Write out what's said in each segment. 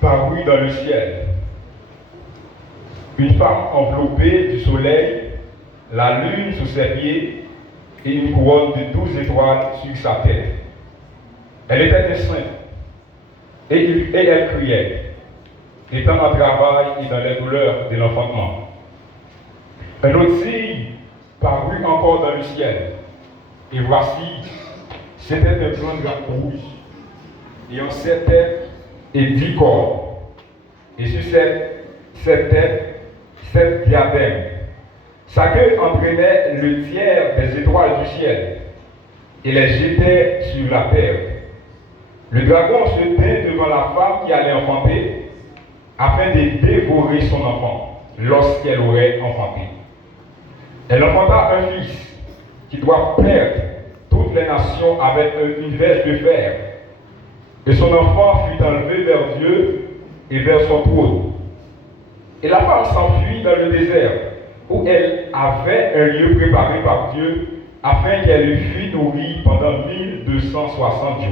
parut dans le ciel. Une femme enveloppée du soleil, la lune sous ses pieds et une couronne de 12 étoiles sur sa tête. Elle était enceinte et elle criait, étant en travail et dans les douleurs de l'enfantement. Un autre signe parut encore dans le ciel. Et voici, c'était un grand dragon rouge, ayant 7 têtes et 10 cornes. Et sur cette tête, 7 diadèmes. Sa queue entraînait le tiers des étoiles du ciel et les jetait sur la terre. Le dragon se tint devant la femme qui allait enfanter afin de dévorer son enfant lorsqu'elle aurait enfanté. Elle enfanta un fils qui doit perdre toutes les nations avec une verge de fer. Et son enfant fut enlevé vers Dieu et vers son trône. Et la femme s'enfuit dans le désert, où elle avait un lieu préparé par Dieu, afin qu'elle fût nourrie pendant 1260 jours.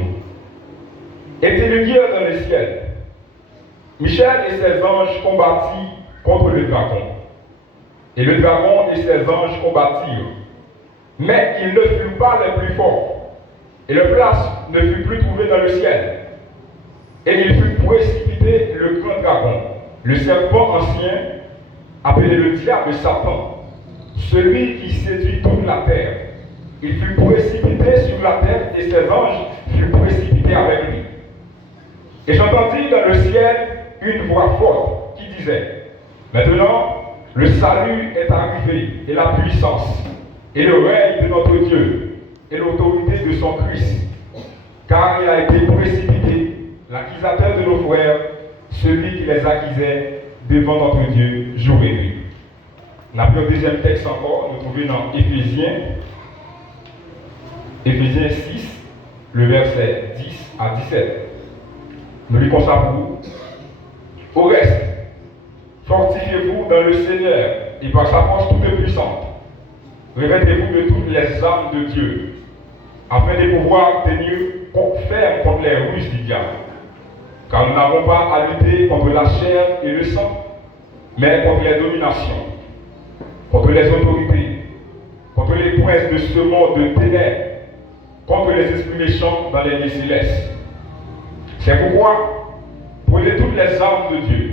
Et le guerre dans le ciel. Michel et ses anges combattirent contre le dragon. Et le dragon et ses anges combattirent. Mais ils ne furent pas les plus forts. Et leur place ne fut plus trouvée dans le ciel. Et il fut précipité le grand dragon, le serpent ancien, appelé le diable Satan, celui qui séduit toute la terre. Il fut précipité sur la terre et ses anges furent précipités avec lui. Et j'entendis dans le ciel une voix forte qui disait, maintenant, le salut est arrivé et la puissance et le règne de notre Dieu et l'autorité de son Christ, car il a été précipité, l'accusateur de nos frères, celui qui les accusait devant notre Dieu jour et nuit. On a pris le deuxième texte encore, nous trouvons dans Éphésiens 6, le verset 10 à 17. Nous lisons ça pour vous. Au reste, fortifiez-vous dans le Seigneur et par sa force toute puissante. Revêtez-vous de toutes les armes de Dieu, afin de pouvoir tenir ferme contre les ruses du diable. Car nous n'avons pas à lutter contre la chair et le sang, mais contre les dominations, contre les autorités, contre les princes de ce monde de ténèbres, contre les esprits méchants dans les lieux célestes. C'est pourquoi prenez toutes les armes de Dieu,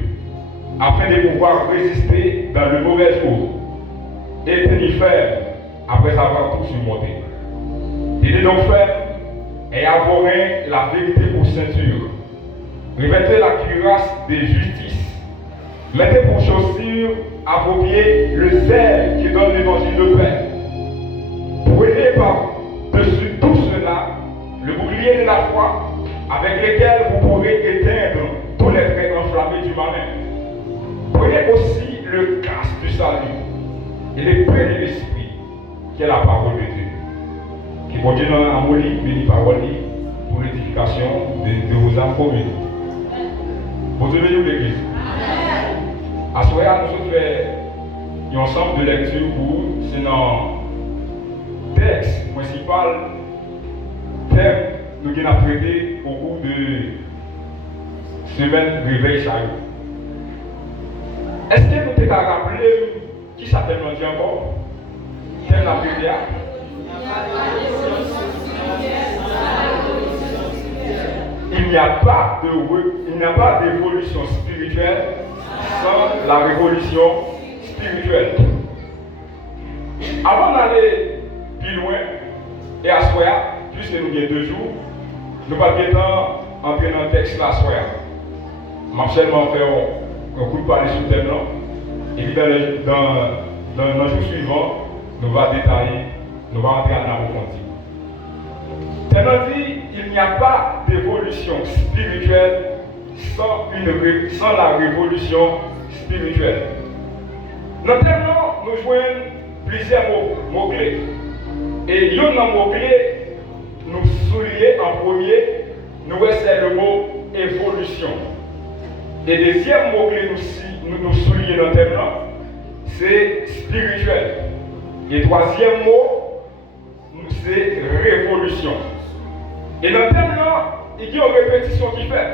afin de pouvoir résister dans le mauvais jour et tenir ferme après avoir tout surmonté. Tenez donc ferme et abhorrez la vérité pour ceinture. Revêtez la cuirasse de justice. Mettez pour chaussure à vos pieds le zèle qui donne l'évangile de paix. Prenez par-dessus tout cela le bouclier de la foi avec lequel vous pourrez éteindre tous les traits enflammés du malin. Prenez aussi le casque du salut et l'épée de l'esprit qui est la parole de Dieu. Qui continue à mourir, béni parole pour l'édification de vos âmes communes. Vous devez nous l'église. À ce moment-là, nous faisons un ensemble de lecture pour c'est dans le texte principal, thème nous avons traité au cours de semaine réveil chaque. Est-ce que nous t'avons rappelé qui s'appelle dit encore? Thème la prière. Il n'y a pas d'évolution spirituelle sans la révolution spirituelle. Avant d'aller plus loin et à soir, puisque nous avons 2 jours, nous allons bien entrer dans le texte la soir. Marcel m'a fait un coup de parler sur le thème là. Et puis dans le jour suivant, nous allons détailler, nous allons entrer en approfondissement. Thème dit, il n'y a pas d'évolution spirituelle sans la révolution spirituelle. Dans le thème là, nous joignons plusieurs mots-clés. Et un mot-clé nous soulier en premier, c'est le mot évolution. Et le deuxième mot-clé nous soulier dans le thème là, c'est spirituel. Et le troisième mot, c'est révolution. Et dans le thème là, il y a une répétition qui fait.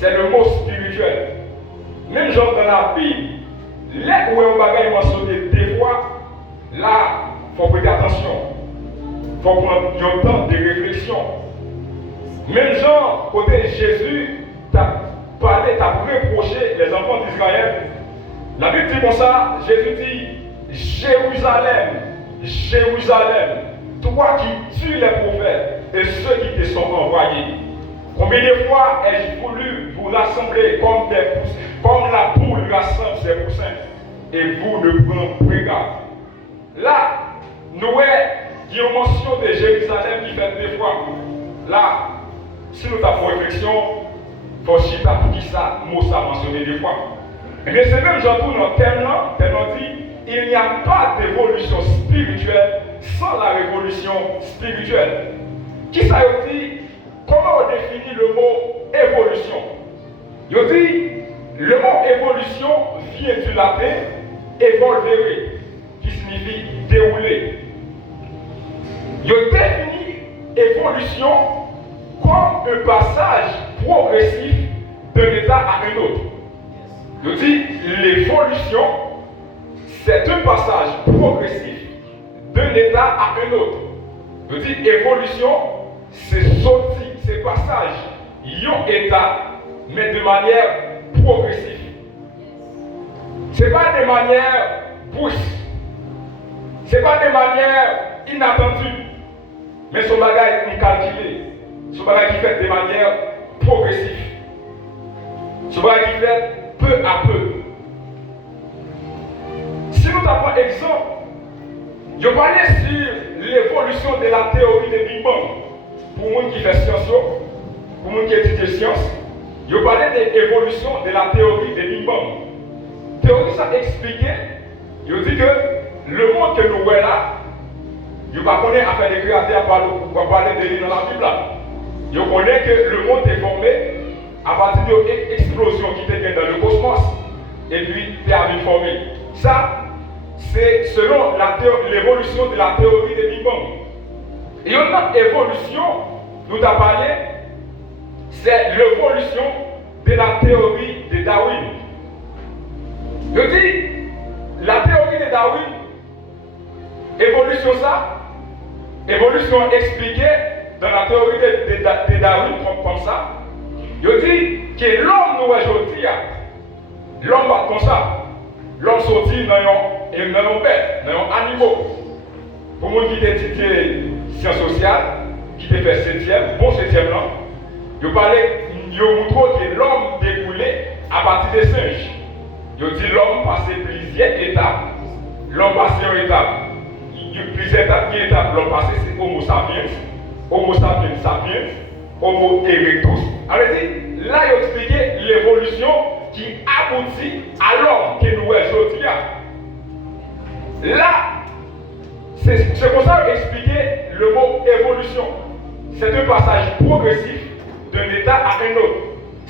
c'est le mot spirituel. Même genre dans la Bible, là où on va mentionner des fois, là, il faut prêter attention. Il faut prendre un temps de réflexion. Même genre, côté Jésus, t'as parlé, t'as reproché les enfants d'Israël. La Bible dit comme ça, Jésus dit, Jérusalem, Jérusalem, toi qui tues les prophètes et ceux qui te sont envoyés. Combien de fois ai-je voulu vous rassembler comme des poussins, comme la poule rassemble ses poussins, et vous ne prenez pas. Là, nous avons mention de Jérusalem qui fait des fois. Là, si nous avons réflexion, il faut chita pour qui ça, mot ça mentionné des fois. Mais c'est même genre tout notre thème là, tellement dit, il n'y a pas d'évolution spirituelle sans la révolution spirituelle. Qui ça veut dire? Comment on définit le mot évolution? Il dit, le mot évolution vient du latin evolvere, qui signifie dérouler. Il définit évolution comme un passage progressif d'un état à un autre. Il dit, l'évolution, c'est un passage progressif d'un état à un autre. Il dit, évolution, c'est sortir, c'est passage d'un état, mais de manière progressive. Ce n'est pas de manière pousse. Ce n'est pas de manière inattendue. Mais son bagage est calculé. Son bagage qui fait de manière progressive. Son bagage qui fait peu à peu. Si nous avons un exemple, je parlais sur l'évolution de la théorie de Big Bang. Pour moi qui fait science, pour moi qui étudie science, je parlais de l'évolution de la théorie de Big Bang. Théorie, ça expliquait, je dis que le monde que nous voyons là, je ne connais pas affaire de créateurs pour parler de lui dans la Bible. Je connais que le monde est formé à partir de l'explosion qui était dans le cosmos et puis il a été formé. Ça, c'est selon l'évolution de la théorie de Big Bang. Et une autre évolution, nous avons parlé, c'est l'évolution de la théorie de Darwin. Je dis, la théorie de Darwin, évolution ça, évolution expliquée dans la théorie de Darwin comme ça. Je dis que l'homme nous aujourd'hui, l'homme va comme ça. L'homme sorti dans un bête, dans un animal. Pour moi qui étudie sciences sociales, qui te fait 7e, bon 7e là, je parlais, je montre que l'homme découlé à partir des singes. Je dis l'homme passé plusieurs étapes. L'homme passé une étape. Plusieurs étapes. L'homme passé c'est Homo sapiens. Homo sapiens sapiens. Homo erectus. Alors là, il expliqué l'évolution qui aboutit à l'homme que nous voyons aujourd'hui. Là, c'est pour ça expliquer le mot évolution. C'est un passage progressif d'un état à un autre.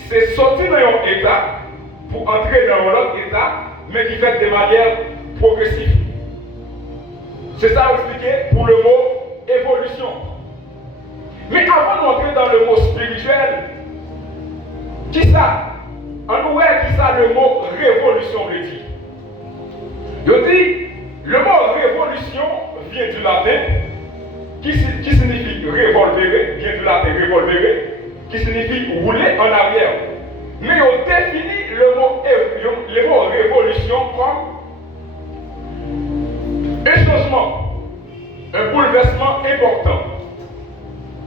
C'est sortir d'un état pour entrer dans un autre état, mais qui fait de manière progressive. C'est ça expliqué pour le mot évolution. Mais avant d'entrer dans le mot spirituel, qui ça? On voit qui ça le mot révolution veut dire. Je dis, le mot révolution vient du latin, qui signifie revolvere, vient du latin revolvere, qui signifie rouler en arrière. Mais on définit le mot révolution comme un changement, un bouleversement important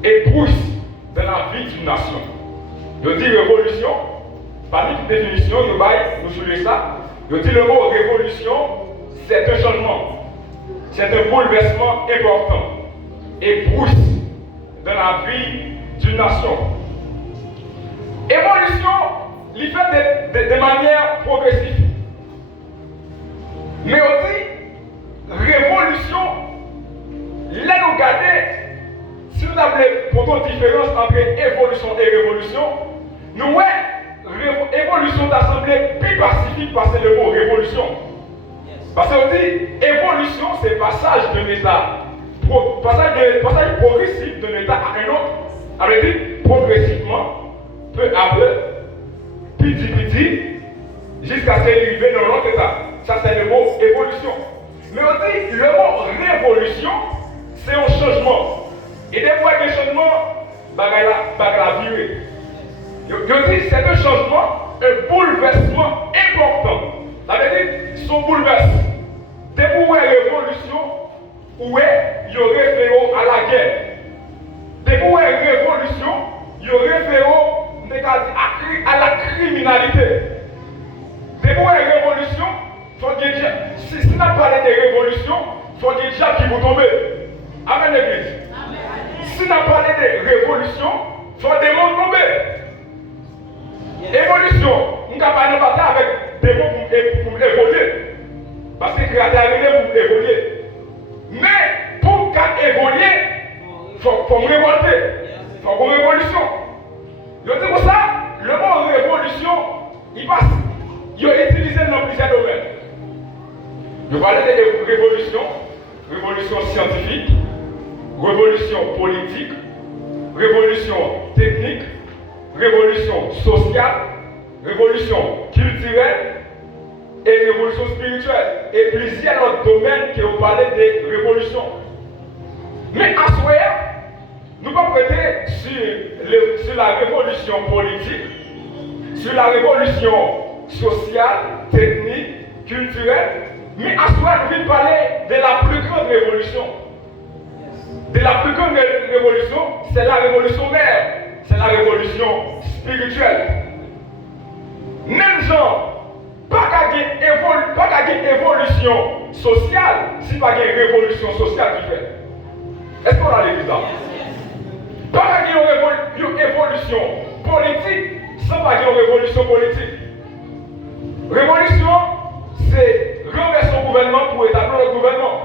et pousse dans la vie d'une nation. Je dis révolution, parmi les définitions, nous soulignons ça. Je dis le mot révolution, c'est un changement, c'est un bouleversement important et pousse dans la vie d'une nation. Évolution, il fait de manière progressive. Mais aussi, révolution, là nous regardons, si nous avons une différence entre évolution et révolution, nous voyons évolution d'assemblée plus pacifique parce que le mot révolution. Parce qu'on dit évolution, c'est passage d'un état, passage progressif d'un état à un autre. On dit progressivement, peu à peu, petit, jusqu'à ce qu'il arrive dans l'autre état. Ça, c'est le mot évolution. Mais aussi, le mot révolution, c'est un changement. Et des fois, il y a un changement, la virée. Je dis, c'est un changement, un bouleversement important. Ça veut dire, son bouleversement. Dès qu'il y a une révolution, où il y aurait fait à la guerre. Dès qu'il y a une révolution, il y aurait fait à la criminalité. Dès qu'il y a une révolution, si on a parlé de révolution, il faut dire déjà qui vont tomber. Amen, l'église. Si on a parlé de révolution, il faut des mots tomber. Évolution, on ne peut pas nous battre avec des mots pour évoluer. Parce que le créateur est arrivé pour évoluer. Mais pour évoluer, il faut révolter. Il faut une révolution. Je dis pour ça, le mot révolution, il est utilisé dans plusieurs domaines. Je parlais de révolution scientifique, révolution politique, révolution technique, révolution sociale, révolution culturelle et révolution spirituelle. Et plusieurs autres domaines qui ont parlé de révolution. Mais à ce moment, nous ne pouvons pas prêter sur la révolution politique, sur la révolution sociale, technique, culturelle. Mais à ce moment, nous voulons parler de la plus grande révolution. De la plus grande révolution, c'est la révolution mère. C'est la révolution spirituelle. Même genre, pas qu'à une évolution sociale, si pas une révolution sociale qui fait. Est-ce qu'on a l'église là? Pas qu'à une évolution politique, sans pas une révolution politique. Révolution, c'est renverser son gouvernement pour établir le gouvernement.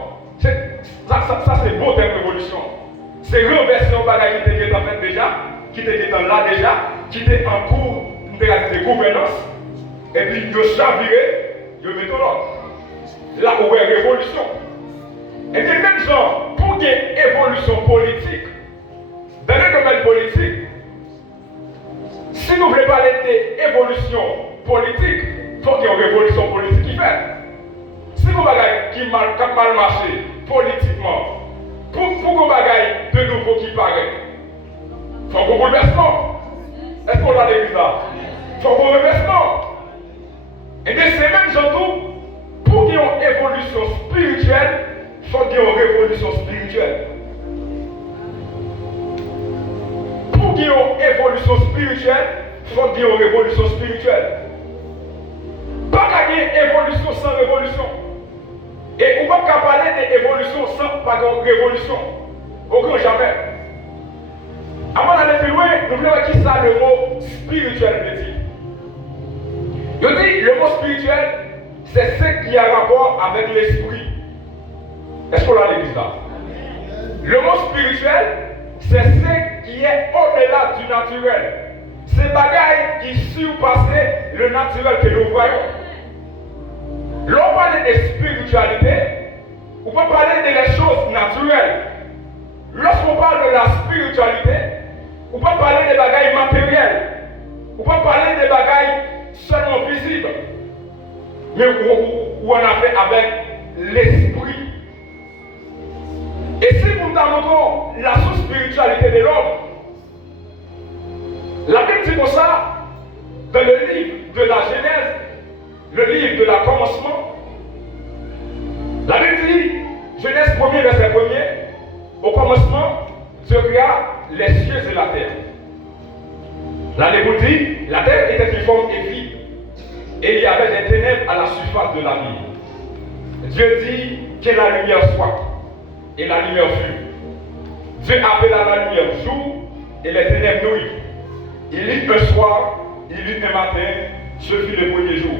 Ça c'est beau terme révolution. C'est renverser un bagage qui était en fait déjà, qui était là déjà, qui était en cours de gouvernance, et puis de chavirer, de mettre l'ordre. Là où il y a révolution. Et puis même genre, pour qu'il y ait évolution politique, dans le domaine politique, si nous voulons parler d'évolution politique, il faut qu'il y ait une révolution politique qui fait. Si vous avez qui mal marché politiquement, pour vous avez de nouveau qui paraît, il faut un bouleversement. Est-ce qu'on a l'église là? Il faut un bouleversement. Et bien c'est même surtout, pour qu'il y ait une évolution spirituelle, il faut qu'il y ait une révolution spirituelle. Pour qu'il y ait une évolution spirituelle, il faut qu'il y ait une révolution spirituelle. Pas qu'il y ait une évolution sans révolution. Et on ne peut pas parler d'évolution sans pas de révolution. Aucun jamais. Avant d'aller plus loin, nous voulons voir qui ça le mot spirituel veut dire. Je dis le mot spirituel, c'est ce qui a rapport avec l'esprit. Est-ce qu'on a l'église là? Le mot spirituel, c'est ce qui est au-delà du naturel. C'est bagaille qui surpassent le naturel que nous voyons. L'on parle de spiritualité, on peut parler des choses naturelles. Lorsqu'on parle de la spiritualité, on peut parler des bagailles matérielles. On peut parler des bagailles seulement visibles. Mais où on a fait avec l'esprit. Et si nous montrons la sous-spiritualité de l'homme, la Bible dit comme ça, dans le livre de la Genèse, le livre de la commencement, la Bible dit, Genèse 1er, verset 1er, au commencement, Dieu créa les cieux et la terre. La Bible dit, la terre était uniforme et vide, et il y avait des ténèbres à la surface de la vie. Dieu dit que la lumière soit, et la lumière fut. Dieu appela la lumière jour, et les ténèbres nuit. Il eut un soir, il eut un matin, ce fut le premier jour.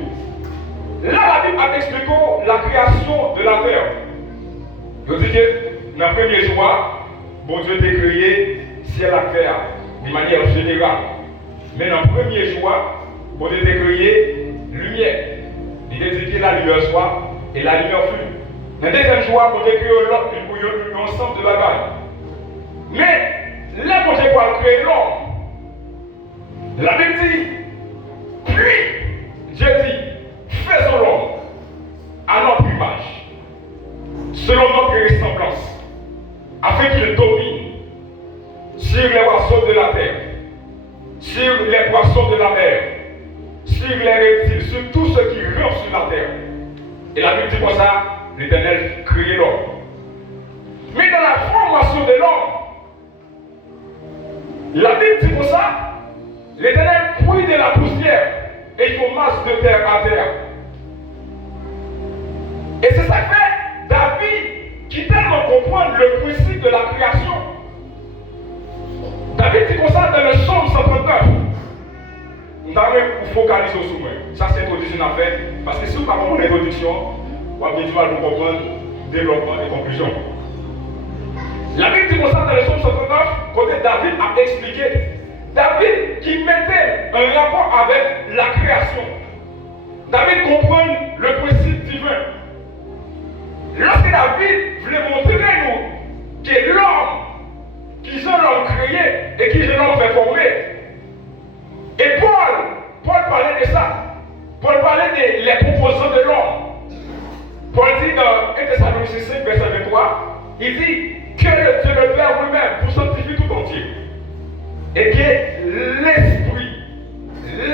Là, la Bible a expliqué la création de la terre. Je dis que dans le premier jour, bon Dieu a créé ciel à terre de manière générale. Mais dans le premier jour, bon Dieu a créé lumière. Il a dit que la lumière soit et la lumière fut. Dans le deuxième jour, bon Dieu a créé un ensemble de bagages. Mais là, bon Dieu a créé l'homme. La Bible dit, puis Puis, Dieu dit, faisons l'homme à notre image, selon notre ressemblance, afin qu'il domine sur les oiseaux de la terre, sur les poissons de la mer, sur les reptiles, sur tout ce qui rampe sur la terre. Et la Bible dit comme ça, l'Éternel créait l'homme. Mais dans la formation de l'homme, la Bible dit comme ça, l'Éternel prit de la poussière et il faut masse de terre à terre. Et c'est ça que fait David qui tellement comprend le principe de la création. David dit comme ça dans le psaume 139. Nous allons vous focaliser sur moi. Ça c'est l'introduction à faire. Parce que si vous ne comprenez pas l'introduction, vous avez bien du mal à comprendre le développement et conclusion. La Bible dit comme ça dans le psaume 139, côté David a expliqué. David qui mettait un rapport avec la création. David comprend le principe divin. Lorsque David voulait montrer nous que l'homme, qui sont l'homme créé et qui sont l'homme fait former. Et Paul parlait de ça. Paul parlait des composants de l'homme. Paul dit dans 1 Thessaloniciens 5, verset 23, il dit que le Dieu le Père lui-même vous sanctifie tout entier. Et que l'esprit,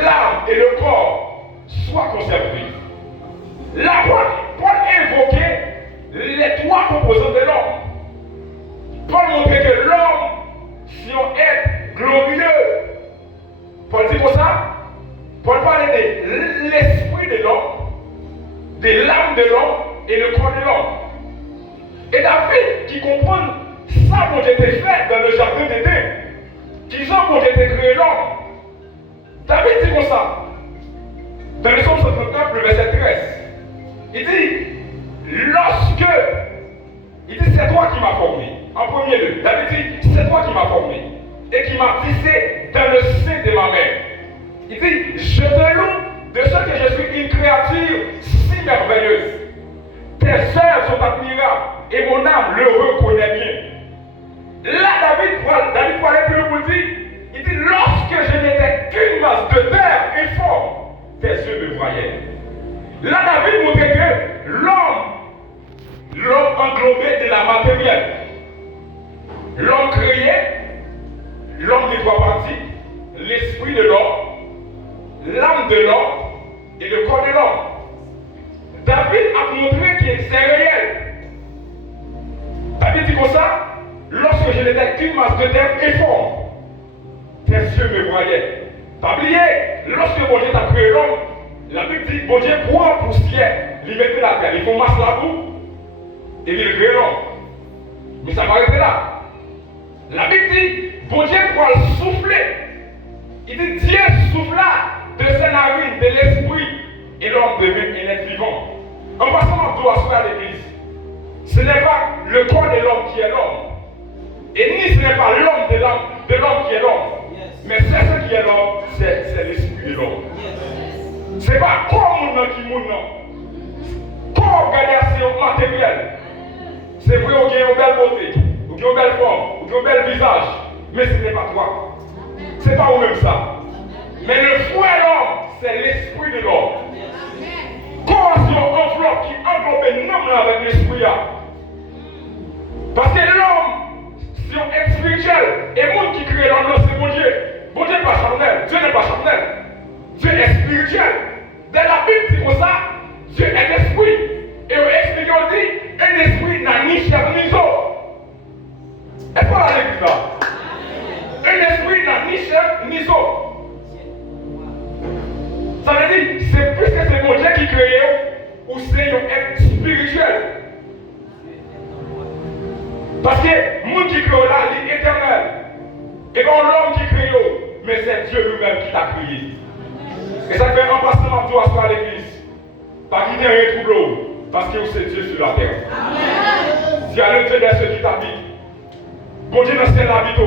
l'âme et le corps soient conservés. Là, Paul évoquait les trois composants de l'homme. Paul montrait que l'homme, si on est glorieux, Paul dit comme ça, Paul parlait de l'esprit de l'homme, de l'âme de l'homme et le corps de l'homme. Et David, qui comprend ça, mon Dieu était fait dans le jardin d'Éden, qui ont mon Dieu était créé l'homme. David dit comme ça, dans le psaume 59, le verset 13, il dit, il dit, c'est toi qui m'as formé. En premier lieu, David dit, c'est toi qui m'as formé et qui m'as tissé dans le sein de ma mère. Il dit, je te loue de ce que je suis une créature si merveilleuse. Tes œuvres sont admirables et mon âme le reconnaît bien. Là, David parlait plus pour dire, il dit, lorsque je n'étais qu'une masse de terre informe, tes yeux me voyaient. Là, David montrait que l'homme englobé de la matérielle. L'homme créé, l'homme des trois parties, l'esprit de l'homme, l'âme de l'homme et le corps de l'homme. David a montré que c'est réel. David dit comme ça, lorsque je n'étais qu'une masse de terre informe, tes yeux me voyaient. T'as oublié, lorsque bon Dieu t'a créé l'homme, la Bible dit, bon Dieu prend poussière, il mettait la terre, il faut masse la boue, et il crée l'homme. Mais ça va arrêter là. La Bible dit, bon Dieu pourra le souffler. Il dit, Dieu souffla de ses narines, de l'esprit, et l'homme devient un être vivant. En passant à doigt à l'église, ce n'est pas le corps de l'homme qui est l'homme, et ni ce n'est pas l'homme de l'homme qui est l'homme, mais c'est ce qui est l'homme, c'est l'esprit de l'homme. Ce n'est pas corps qui est non. Corps gagné assez matériel. C'est vrai, on a une belle beauté, on a une belle forme, on a un bel visage, mais ce n'est pas toi. Ce n'est pas vous-même ça. Mais le fouet de l'homme, c'est l'esprit de l'homme. Corps, c'est une enveloppe qui englobe l'homme avec l'esprit. Parce que l'homme, c'est un être spirituel. Et le monde qui crée l'homme, c'est mon Dieu. Mon Dieu n'est pas charnel. Dieu n'est pas charnel. Dieu est spirituel. Dans la Bible, c'est comme ça. Dieu est esprit. Et au esprit, on dit, un esprit n'a ni chair ni os. Est-ce qu'on a l'église là? Un esprit n'a ni chair ni os. Ça veut dire, c'est plus que c'est mon Dieu qui crée ou c'est un être spirituel. Parce que le monde qui crée là, il est éternel. Et non l'homme qui crée, mais c'est Dieu lui-même qui t'a créé. Et ça fait un passement de toi à l'église. Pas qu'il t'ait un trouble, parce que c'est Dieu sur la terre. Dieu est le Dieu de ceux qui t'habitent. Bon Dieu dans le ciel habite.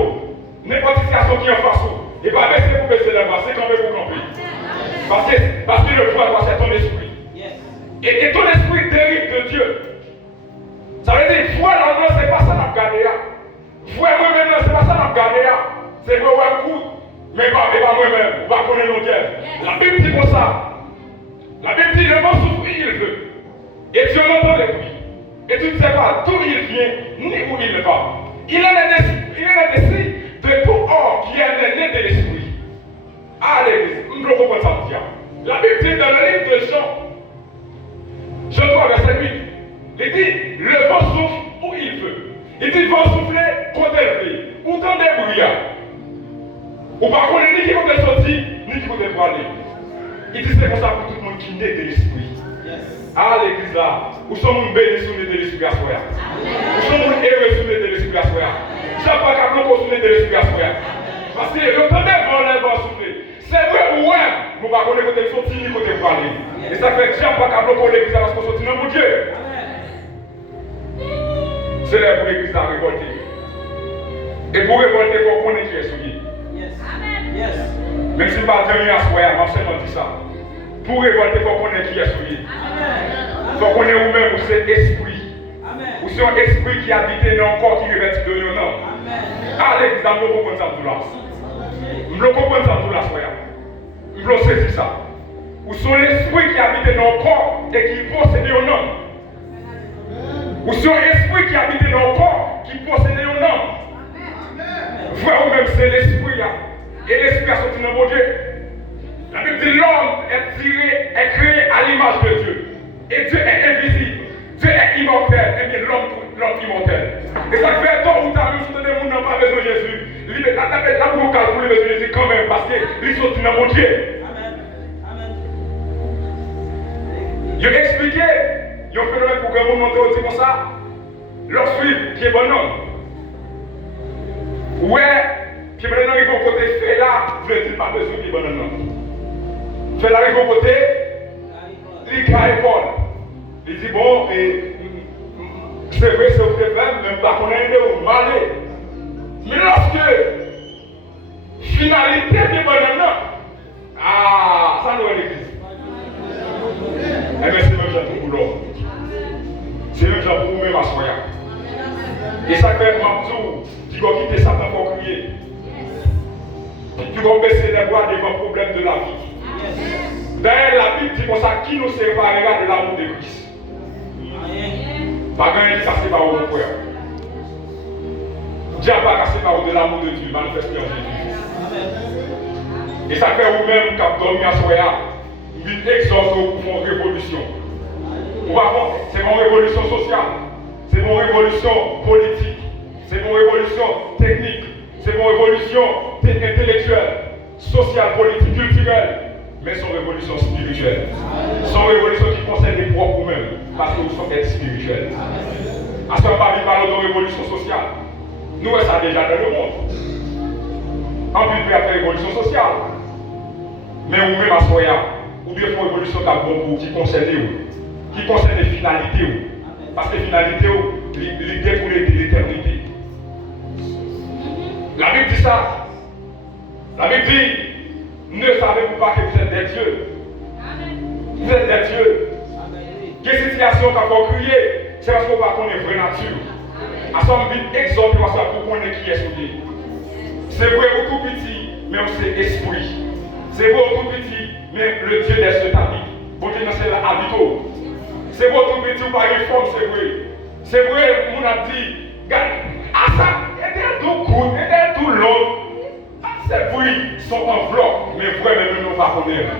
N'importe quelle situation qui est en face. Et pas baisser pour baisser les bras, c'est camper pour camper. Parce que le foi, c'est ton esprit. Et ton esprit dérive de Dieu. Ça veut dire, foi là, c'est pas ça qu'on a gardé. Foi moi-même, c'est pas ça qu'on a gardé. C'est vrai, ouais, coup. Mais pas moi-même, pas connaître nos terres. La Bible dit comme ça. La Bible dit le vent souffle, il veut. Et tu entends les bruits. Et tu ne sais pas d'où il vient, ni où il va. Il est décide de tout homme qui est né de l'esprit. À l'église, nous devons comprendre ça. La Bible dit dans le livre de Jean 3, verset 8, il dit le vent souffle où il veut. Il dit vent souffler contre le pays. Pourtant des brouillards. Ou par contre, ni qui compte sortir, ni qui compte aller. Il dit c'est comme ça pour tout le monde qui naît de l'esprit. À l'église là, où sommes-nous bénis sous de l'esprit à soi. Où sommes-nous heureux sous de l'esprit à soi. J'aime pas qu'à nous sous de l'esprit à soi. Parce que le temps des vents là va souffler. C'est vrai ou ouais, nous ne pouvons pas côté sortir ni côté parler. Et ça fait que j'aime pas qu'à nous pour l'église parce qu'on sortit dans mon Dieu. C'est là pour l'église à révolter. Et pour révolter, il faut connaître qui est souillé. Même si je ne parle rien à soi, je seulement dit ça. Pour révolter, il faut connaître qui est souillé. Il faut connaître vous-même où c'est esprit. Ou c'est un esprit qui habite dans le corps qui revêtit de nous. À l'église, je ne comprends pas ça tout là. Je ne comprends pas ça tout là, soya. Je ne saisis ça. Ou c'est l'esprit qui habite dans le corps et qui possède un homme. Ou c'est un esprit qui habite dans le corps qui possède un homme. Vrai ou même c'est l'esprit. Et l'esprit a sorti dans mon Dieu. La Bible dit l'homme est créé à l'image de Dieu. Et Dieu est invisible. Dieu est immortel. Et bien l'homme immortel. Et ça fait tôt ou tard, même si tout le monde n'a pas besoin de Jésus. La pour calculer besoin de Jésus quand même. Parce qu'il est sorti dans mon Dieu. Il a expliqué. Il y a un phénomène pour que vous montrez aussi comme ça. Lorsqu'il qui est bon homme. Ouais. Puis maintenant, ils vont côté fait là, je ne dis pas besoin de bon homme. Fait là, ils vont côté, il a Paul. Il dit bon, c'est vrai, c'est au fait, même pas qu'on ait de malé. Mais lorsque, finalité de bon homme, ah, ça nous est l'église. Eh bien, c'est même genre pour l'homme. C'est même genre pour vous-même à soi. Et ça fait un jour, tu vas quitter Satan pour crier. Tu vas baisser les bras devant le problème de la vie. D'ailleurs, la Bible dit comme ça, qui nous séparera de l'amour de Christ? Pas gagner ça sépare au frère. Dieu n'a pas séparé de l'amour de Dieu, manifesté en Jésus. Et ça fait vous-même, quand vous dormez à Soya, vous exhortez pour faire une révolution. C'est une révolution sociale, c'est une révolution politique, c'est une révolution technique. C'est une révolution intellectuelle, sociale, politique, culturelle, mais c'est une révolution spirituelle. C'est une révolution qui concerne les propres vous-même, parce que nous sommes êtres spirituels. À ce moment-là, nous parlons de révolution sociale. Nous, ça déjà dans le monde. En plus, il y a une révolution sociale. Mais vous-même, à ce moment-là, vous devez faire une révolution qui concerne vous, qui concerne les finalités. Parce que les finalités, l'idée pour l'éternité. La Bible dit ça. La Bible dit, ne savez-vous pas que vous êtes des dieux? Vous êtes des dieux. Quelle situation qu'a pas crié? C'est parce qu'on ne connaît vraie nature. À ce moment, vite exhorter pour qu'on connaisse qui est souillé. C'est vrai au tout petit, mais on sait esprit. C'est vrai au tout petit, mais le Dieu des cieux t'habite. Bon Dieu, c'est l'habito. C'est vrai au tout petit, ou pas une forme, c'est vrai. C'est vrai, on a dit, regarde, à ça, était tout court, était tout long. Ces bruits sont en bloc, mais vraiment nous ne pas connaître.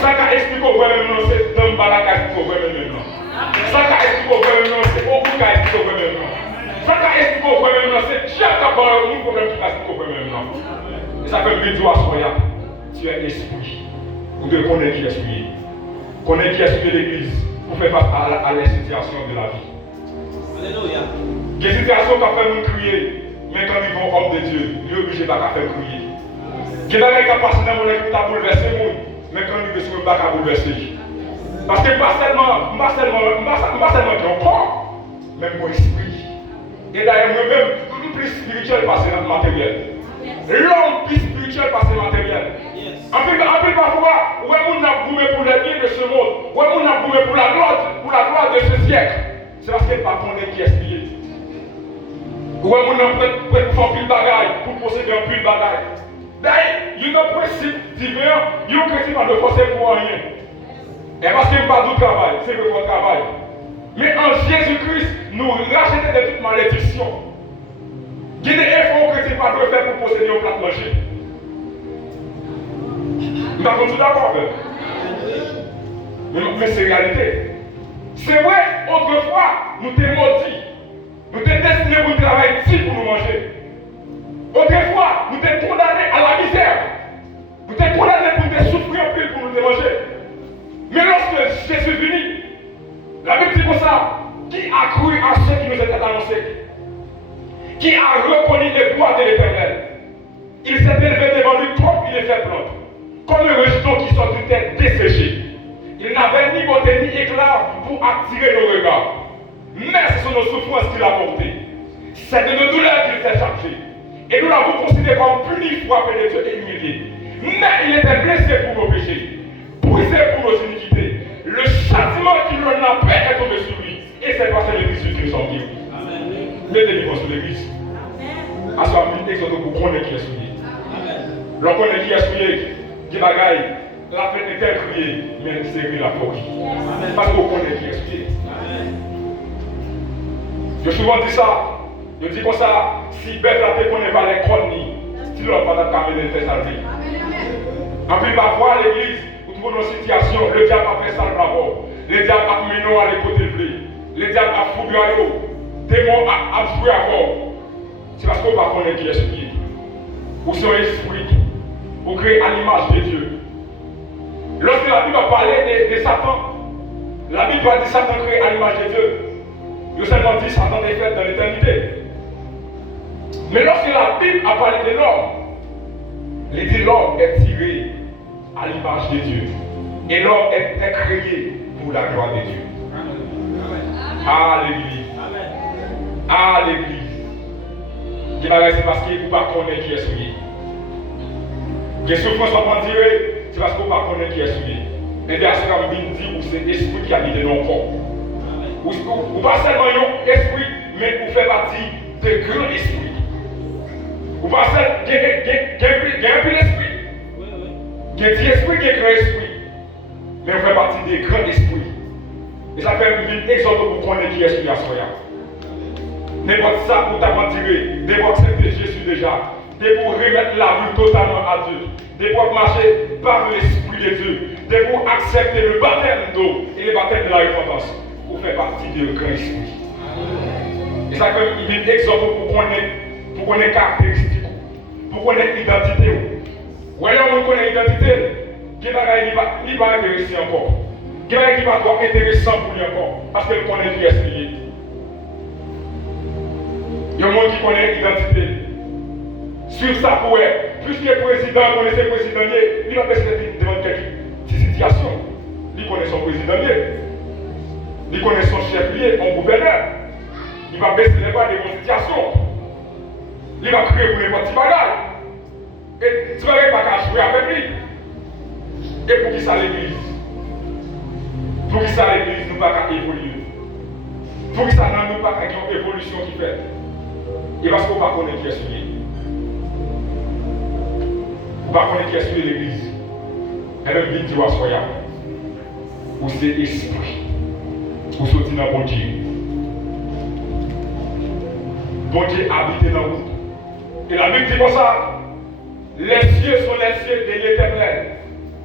Ça qu'a expliqué au vrai maintenant, c'est dans le balak qu'a expliqué au vrai maintenant. Ça qu'a expliqué au vrai maintenant, c'est beaucoup qu'a expliqué au vrai maintenant. Ça qu'a expliqué au vrai maintenant, c'est Dieu qui a parlé au problème qui qu'a expliqué au vrai maintenant. Et ça fait une à soi, tu es esprit. Vous devez connaître qui est souillé. Connaître qui est souillé l'église pour faire face à la situation de la vie. Alléluia. Des situations qui ont fait nous crier, mais quand ils vont homme de Dieu, ils sont obligés de ne pas faire crier. Des gens qui ont passé dans mon équipe pour bouleverser le monde, mais quand ils ne sont pas bouleverser. Parce que pas seulement ton corps, même mon esprit. Et d'ailleurs, moi-même, plus spirituel parce que matériel. L'homme plus spirituel parce que matériel. En plus, parfois, ouais, on a boumé pour les biens de ce monde, ouais, on a boumé pour la gloire de ce siècle. C'est parce qu'elle ne pas connaître qui est spirituel. Ouais, on a peut-être faire plus de bagaille pour posséder un plus de bagaille. D'ailleurs, il y a un principe divin, il y a un chrétien pas de forcer pour rien. Et parce qu'il n'y a pas de travail, c'est le bon travail. Mais en Jésus-Christ, nous rachetons de toute malédiction. Il y a des efforts que tu pas de faire pour posséder un plat de manger. Nous sommes tous d'accord, mais c'est réalité. C'est vrai, autrefois, nous t'es maudits. Nous t'es destinés pour travailler ici pour nous manger. Autrefois, nous t'es condamnés à la misère. Nous t'es condamnés pour te souffrir en pile pour nous manger. Mais lorsque Jésus est venu, la Bible dit comme ça, qui a cru à ce qui nous était annoncé? Qui a reconnu les voies de l'Éternel? Il s'est élevé devant lui comme il est fait plante, comme un rejeton qui sort d'une terre desséchée. Il n'avait ni beauté ni éclat pour attirer nos regards. Mais ce sont nos souffrances qu'il a portées. C'est de nos douleurs qu'il s'est chargé. Et nous l'avons considéré comme puni, frappé de Dieu et humilié. Mais il était blessé pour nos péchés, brisé pour nos iniquités. Le châtiment qui nous a paix est tombé sur lui. Et c'est parce que l'église de Christ en guérit. Mettez-nous sur l'église. À ce moment-là, il faut qu'on connaisse qui est souillé. L'on connaît qui est souillé, dit bagaille. La fête était criée, mais c'est lui la folie. Parce qu'on connaît qui est souillé. Je souvent dit ça. Je dis comme ça, si bête la tête qu'on n'est pas les conneries, si l'on va pas caminer de salver. En plus, parfois à l'église, vous trouvez une situation, le diable a fait ça d'abord. Le diable a mené à l'écouter le blé. Le diable a foutu à l'eau. Démon a joué à bord. C'est parce qu'on va connaître qui est souillé. Ou son esprit. Ou créer à l'image de Dieu. Lorsque la Bible a parlé de Satan, la Bible a dit Satan créé à l'image de Dieu. Il a seulement dit Satan est fait dans l'éternité. Mais lorsque la Bible a parlé de l'homme, il dit l'homme est tiré à l'image de Dieu. Et l'homme est créé pour la gloire de Dieu. À l'église. À l'église. C'est parce qu'il ne peut pas connaître qui est souillé. Les souffrances sont tirées, c'est parce qu'on ne peut pas connaître qui est souillé. Et bien, c'est comme il dit, c'est l'esprit qui habite dans nos corps. Ou pas seulement un esprit, mais vous faites partie de grands esprits. Ou pas seulement, il y a un peu d'esprit. Il y a un petit esprit qui est grand esprit. Mais vous faites partie des grands esprits. Et ça fait une exemple pour connaître qui est celui à soi. N'importe ça pour t'aventurer, n'importe accepter Jésus déjà, de pour remettre la vie totalement à Dieu, de pour marcher par l'Esprit de Dieu, de pour accepter le baptême d'eau et le baptême de la repentance, pour faire partie du grand esprit. Et ça fait une exemple pour connaître caractéristiques, pour connaître l'identité. Voyons, on connaît l'identité, qui n'est pas intéressé encore. Qui va être intéressant pour lui encore, parce qu'il connaît qui est lié. Il y a un monde qui connaît l'identité. Sur ça, puisqu'il est président, il connaît ses présidentiers, il va passer devant quelques situations. Il connaît son président, il connaît son chef lié, son gouverneur. Il va baisser les bras devant situations. Il va crier pour les petits bagages. Et tu vas pas jouer avec lui. Et pour qui ça l'église? Pour qui ça l'église nous pas évoluer? Pour qui ça nous pas une évolution qui fait? Et parce qu'on ne va pas connaître qui est souillé. On ne va pas connaître qui est souillé l'église. Elle a dit à soya. Ou c'est esprit. Ou sortir dans bon Dieu. Bon Dieu habite dans vous. Et la Bible dit comme ça. Les cieux sont les cieux de l'Éternel.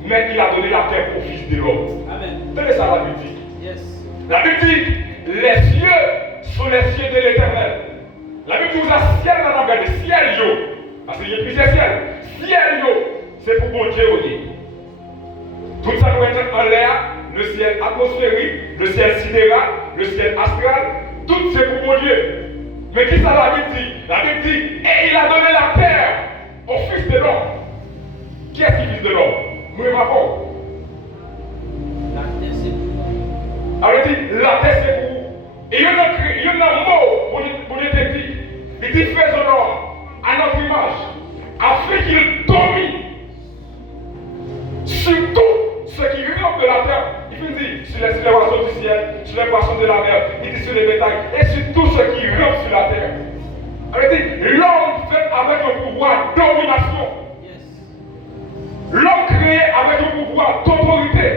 Mais il a donné la terre au Fils de l'homme. Amen. C'est ça la Bible dit. Yes. La Bible dit, les cieux sont les cieux de l'Éternel. La Bible dit, vous avez ciel dans la regardez, ciel yo. Parce qu'il y a plusieurs ciels. Ciel yo, c'est pour bon Dieu. Tout ça nous est en l'air, le ciel atmosphérique, le ciel sidéral, le ciel astral, tout c'est pour mon Dieu. Mais qui ça la Bible dit? La Bible dit, et il a donné la terre au Fils de l'homme. Qui est le Fils de l'homme? Nous et ma femme. La terre c'est pour vous. Alors il dit, la terre c'est pour vous. Et il y a un mot pour le dit. Il dit, faisons l'homme à notre image, afin qu'il domine sur tout ce qui rampe de la terre. Il dit, sur les oiseaux du ciel, sur les poissons de la mer, il dit sur les bétails, et sur tout ce qui rampe sur la terre. Alors il dit, l'homme fait avec un pouvoir de domination. L'homme créé avec un pouvoir d'autorité.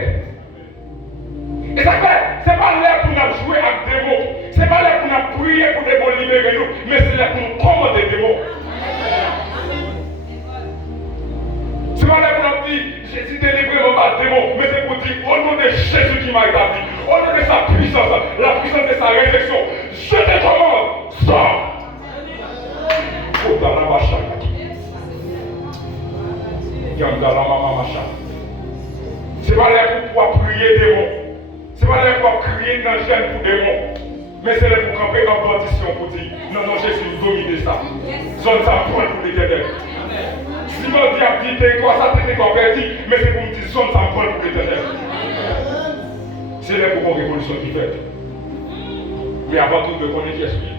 Et ça fait, c'est pas l'air pour nous jouer avec des mots. C'est pas l'air pour nous prier pour des mots libérer nous, mais c'est l'air pour nous commander des mots. C'est pas l'air pour nous dire, Jésus délivré par des mots, mais c'est pour dire, au nom de Jésus qui m'a établi, au nom de sa puissance, la puissance de sa résurrection, je te commande, sors. C'est pas l'air pour pouvoir prier des mots. C'est pas l'air pour crier dans le gène pour des mots. Mais c'est l'air pour camper en condition pour dire non, non, Jésus domine ça. Zone ça point pour l'éternel. Si mon diable dit territoire, ça territoire perdu, mais c'est pour me dire zone ça point pour l'éternel. C'est l'air pour une révolution qui fait. Mais avant tout, de connaître qui est celui.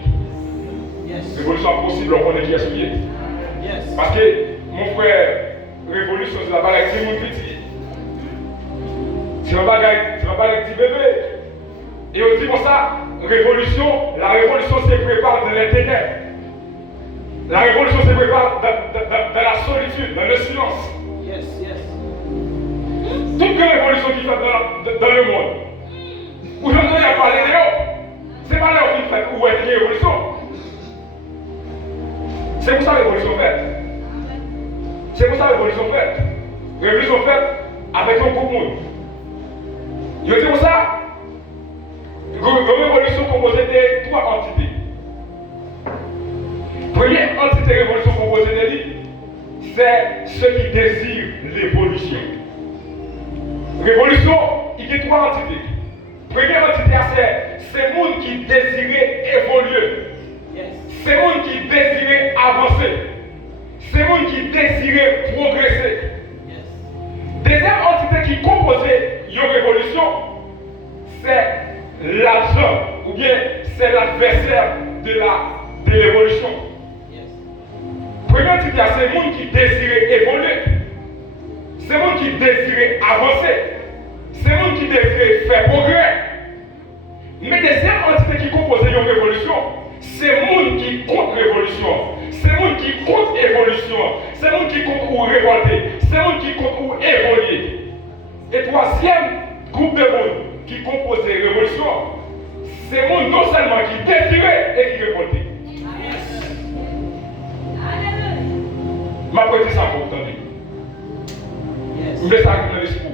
Révolution possible, on connaît qui est celui. Parce que mon frère, révolution, c'est la bagaille, c'est mon petit. C'est la bagaille petit bébé. Et on dit comme ça, révolution, la révolution se prépare dans les ténèbres. La révolution se prépare dans la solitude, dans le silence. Toute révolution qui fait dans le monde. Aujourd'hui, il y a parlé de l'eau. Ce n'est pas l'eau qui fait où est une révolution. C'est pour ça la révolution faite. C'est pour ça la révolution faite. Révolution faite avec un groupe monde. Je dis pour ça, une révolution composée de 3 entités. Première entité révolution composée de lui, c'est ceux qui désirent l'évolution. Révolution, il y a 3 entités. Première entité, c'est ces gens qui désiraient évoluer. C'est les gens qui désiraient avancer. C'est les gens qui désiraient progresser. Deuxième entité qui composait une révolution, c'est l'argent, ou bien c'est l'adversaire de l'évolution. Première entité, c'est les gens qui désiraient évoluer. C'est les gens qui désiraient avancer. C'est les gens qui désiraient faire progrès. Mais deuxième entité qui composait une révolution, c'est les gens qui contre révolution. C'est les gens qui contre évolution. C'est les gens qui contre ou révolter. C'est les gens qui contre ou évoluer. Et troisième groupe de monde qui composait la révolution, c'est les gens non seulement qui désiraient et qui révoltaient. Ma petite ça pour vous entendre. Mais ça arrive dans l'esprit.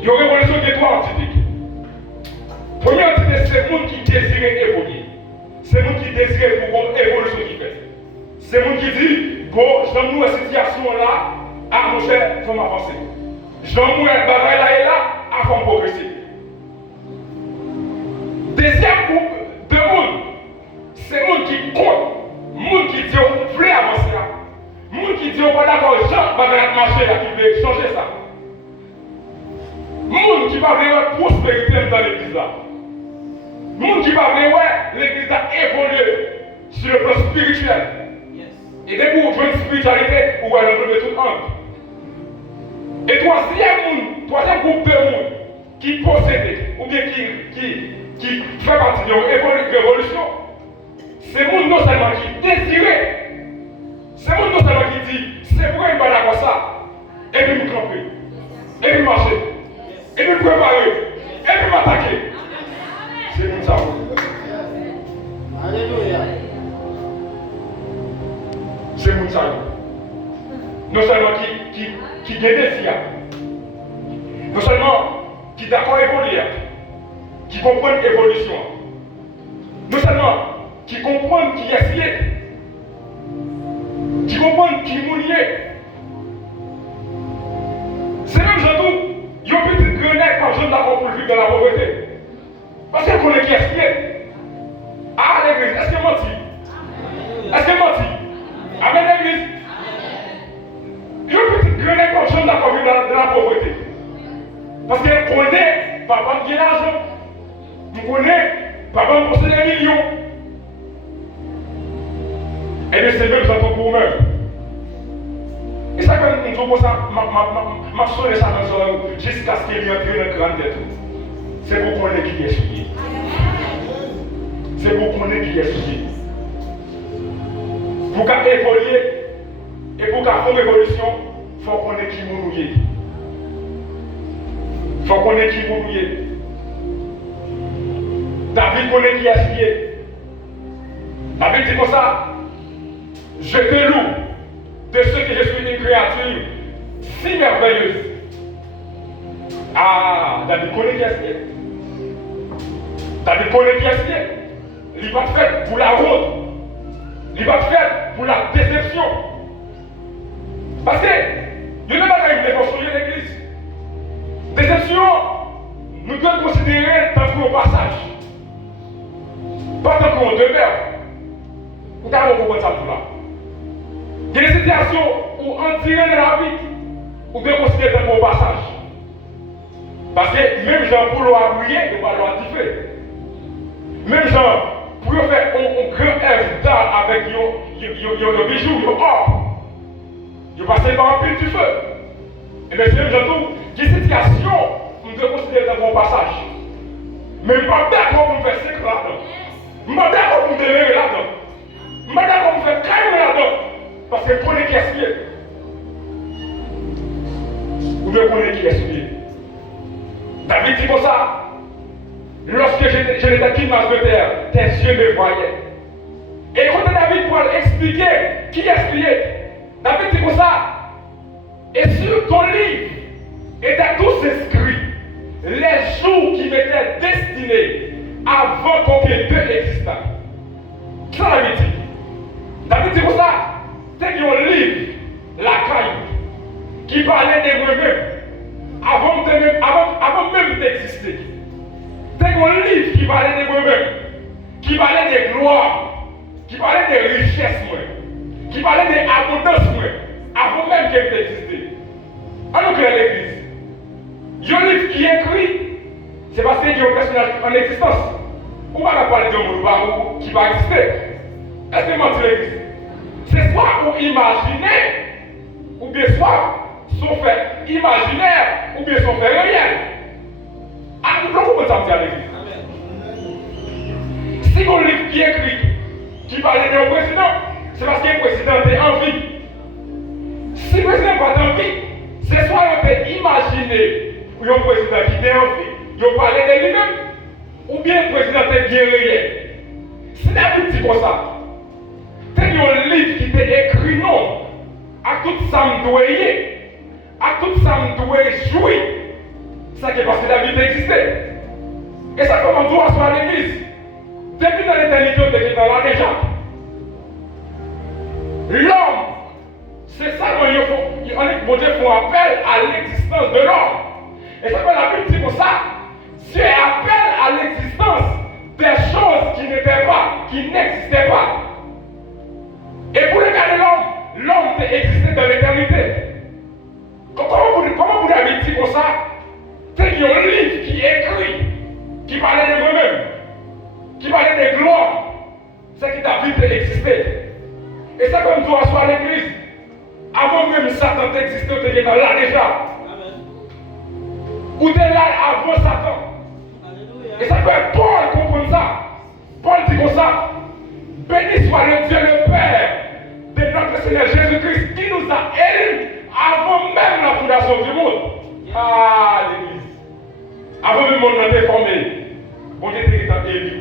Il y a une révolution qui est 3 entités. Première entité, c'est les gens qui désiraient évoluer. C'est les gens qui désiraient pour une évolution qui fait. C'est les gens qui disent, bon, j'aime nous cette situation là, à mon cher, il faut m'avancer. J'aime nous un bagaille là et là, avant de progresser. Deuxième groupe de monde, c'est les gens qui comptent. Les gens qui disent, on voulait avancer là. Les gens qui disent, on va d'accord, Jean, bagaille marché là, qui veut changer ça. Les gens qui va avoir prospérité dans l'église là. Les gens qui va avoir l'église a évolué sur le plan spirituel. Et dès que vous jouez une spiritualité, vous allez enlever tout le monde. Et troisième groupe de monde qui possède, ou bien qui fait partie d'une révolution, c'est le monde non seulement qui désirait, c'est le monde non seulement qui dit, c'est vrai, il va d'accord ça, et puis me camper, et puis marcher, et puis préparer, et puis m'attaquer. C'est le monde ça. Alléluia. C'est le monde ça. Non seulement qui gagne des filles, non seulement qui d'accord évoluer, qui comprennent l'évolution, non seulement qui comprennent qui est lié, qui comprennent qui est lié. C'est même surtout, il y a une petite grenade par exemple d'accord pour vivre dans la pauvreté. Parce qu'elle connaît qui est lié. Ah l'église, est-ce qu'elle mentit? Est-ce qu'elle mentit? Amen l'église. Il y a une petite grenade par exemple d'accord pour vivre dans la pauvreté. Parce qu'elle connaît, papa me dit l'argent. Vous connaissez, papa me possède des millions. Et bien c'est même ça pour vous-même. Et ça quand nous sommes comme ça, m'a sonné ça dans son âme jusqu'à ce qu'il y ait entré dans le crâne de tout. C'est pour qu'on ait qui est souillé. C'est pour qu'on ait qui est souillé. Pour qu'à évoluer et pour qu'à faire une évolution, il faut qu'on ait qui mourir. Faut qu'on ait qui mourir. David connaît qui est lié. David dit comme ça, je te loue de ce que je suis une créature si merveilleuse. Ah, David connaît qui est lié. David connaît qui est lié. Il va te faire pour la route. Il va te faire pour la déception. Parce que, il n'y a pas de construire l'église. Déception, nous devons considérer tant qu'un passage. Pas tant qu'on demeure. Vous avez compris ça tout là. Il y a des situations où en tirant de la vie, vous devez considérer tant qu'un passage. Parce que même Jean pour l'eau à briller, il ne va pas differ. Même Jean, pour faire un grand œuvre d'art avec vos bijoux, vos or, vous passez par un pile du feu. Et bien c'est même Jean tout, il y a des situations où nous devons considérer tant qu'un passage. Mais je ne suis pas d'accord pour me faire secret là-dedans. Je ne suis pas d'accord pour me délérer là-dedans. Je ne suis pas d'accord pour me faire cailler là-dedans. Parce que je connais qui est lié. Vous devez connaître qui est lié. David dit comme ça. Lorsque je n'étais qu'une masse de terre, tes yeux me voyaient. Et quand David pour expliquer qui est lié, David dit comme ça. Et sur ton livre étaient tous inscrits les jours qui m'étaient destinés avant qu'aucun d'eux existât. Ça David dit. David dit comme ça. C'est un livre, la caille, qui parlait de moi-même avant même d'exister. C'est un livre qui parlait de moi-même, qui parlait de gloire, qui parlait de richesse, qui parlait d'abondance, avant même qu'elle n'existait. Alors que l'église, il y a un livre qui est écrit, c'est parce qu'il y a un personnage en existence. On va pas parler d'un monde qui va exister. Est-ce que mentir l'église? C'est soit ou imaginer, ou bien soit sont faits imaginaires, ou bien sont faits réels. Ah, nous pouvons comment ça me dit à l'église? Si on livre qui est écrit, qui parlait d'un président, c'est parce que le président est en vie. Si le président n'est pas en vie, c'est soit on peut imaginer un président qui est en vie, il parlait de lui-même, ou bien le président est bien réel. Si David dit comme ça, c'est un livre qui était écrit non à tout ça me doit à tout ça me doit jouer. Ça qui est parce que David existait. Et ça comment doit soit à l'église. Depuis dans l'éternité, on était dans la déjà. L'homme, c'est ça mon Dieu font appel à l'existence de l'homme. Et ça fait la Bible dit pour ça. Dieu appelle à l'existence des choses qui n'étaient pas, qui n'existaient pas. Et pour le cas de l'homme existait dans l'éternité. Comment vous l'avez dit comme ça? C'est qu'il y a un livre qui est écrit, qui parlait de moi-même, qui parlait de gloire. C'est que David existait. Et c'est comme toi, soit à l'église. Avant même Satan d'exister, tu étais là déjà. Ou tu es là avant Satan. Et ça fait Paul comprendre ça. Paul dit comme ça. Béni soit le Dieu le Père de notre Seigneur Jésus-Christ qui nous a élus avant même la fondation du monde. Ah, l'église. Avant même le monde n'était formé. Bon Dieu était élu.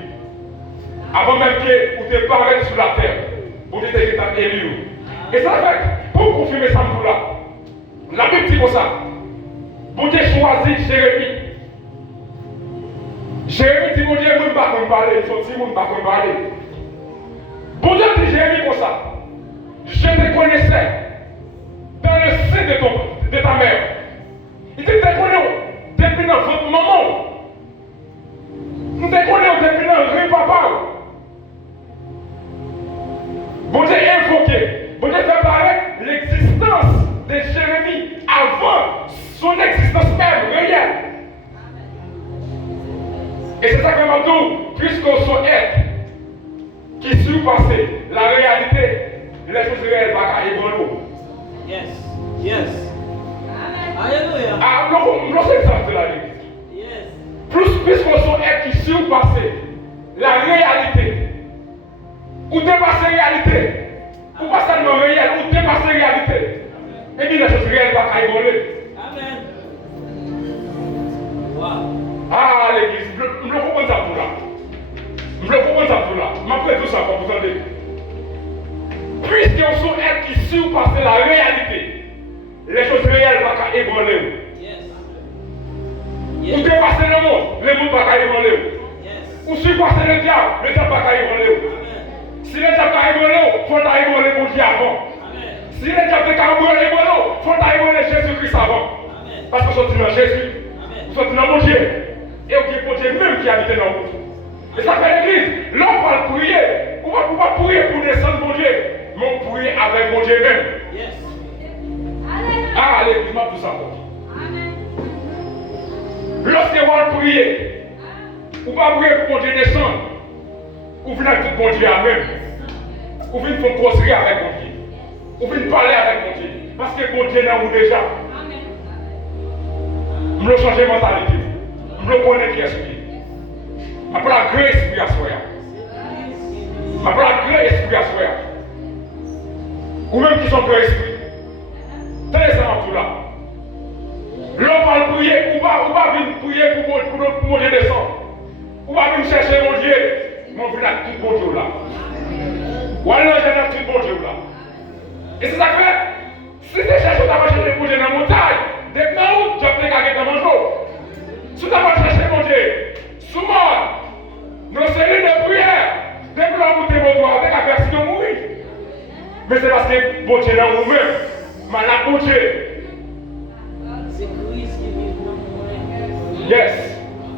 Avant même que vous te parlez sur la terre. Bon Dieu était élu. Et ça fait, pour confirmer ça, la Bible dit comme ça. Bon Dieu choisit Jérémie. Jérémie dit, mon Dieu, je ne peux pas parler. Il faut dire, je ne peux pas parler. Bon Dieu dit Jérémie comme ça. Je te connaissais dans le sein de ta mère. Il te connaît depuis dans votre maman. Nous te connaissons depuis dans le papa. Bon Dieu invoqué. Bon Dieu fait paraître l'existence de Jérémie avant son existence même réelle. Et c'est ça que je dis, puisqu'on soit être qui surpassait la réalité, les choses réelles va cailler dans l'eau. Yes, yes. Alléluia. Ah, non, c'est ça de la vie. Yes. Puisqu'on soit être qui surpassait la réalité, ou dépasser la réalité, ou pas seulement réel, ou dépasser la réalité. Et bien, les choses réelles, pas qu'à évoluer. Amen. Wow. Ah, l'église, je ne comprends pas tout là. Je ne comprends pas tout là. Je m'appelle tout ça, pour vous entendre. Puisqu'on sont êtres qui surpassent la réalité, les choses réelles, pas qu'à évoluer. Yes. Ou dépasser le monde pas qu'à évoluer. Yes. Ou surpasser le diable pas qu'à évoluer. Amen. Si le diable a évolué, il faut évoluer pour Dieu avant. Amen. Si le diable a évolué, il faut évoluer Jésus-Christ avant. Amen. Parce que vous sortez dans Jésus, Amen. vous sortez dans mon Dieu. Et vous êtes mon Dieu même qui habite dans vous. Et ça fait l'église. L'homme va prier. On ne va pas prier pour descendre mon Dieu, mais on prier avec mon Dieu même. Yes. Ah, l'église m'a tout ça. Lorsque vous allez prier, vous ne va pas prier pour mon Dieu descendre. Vous venez avec tout mon Dieu à même. Vous venez faire construire avec mon Dieu. Vous venez parler avec mon Dieu. Parce que mon Dieu est dans vous déjà. Je vais changer de mentalité. Je vais connaître qui est celui. Je vais la grâce esprit à soi. Je vais la grâce esprit à soi. Ou même qui sont grâce esprit. Tenez ça en tout là. L'homme va prier, ou va venir prier pour mon Dieu descendre. Ou va venir chercher mon Dieu. Mon Dieu là, tout bon Dieu là. Ou alors j'ai dans tout bon Dieu là. Et c'est ça que fait. Si tu cherches à chercher mon Dieu dans la montagne, dès maintenant, tu vas te gagner dans mon jour. Si tu vas chercher mon Dieu, souvent, nos cellules de prière, dès que l'on monte mon doigt, dès qu'à faire si on mourir. Mais c'est parce que mon Dieu dans nous-mêmes, malade mon Dieu. C'est Christ qui vit dans moi. Yes.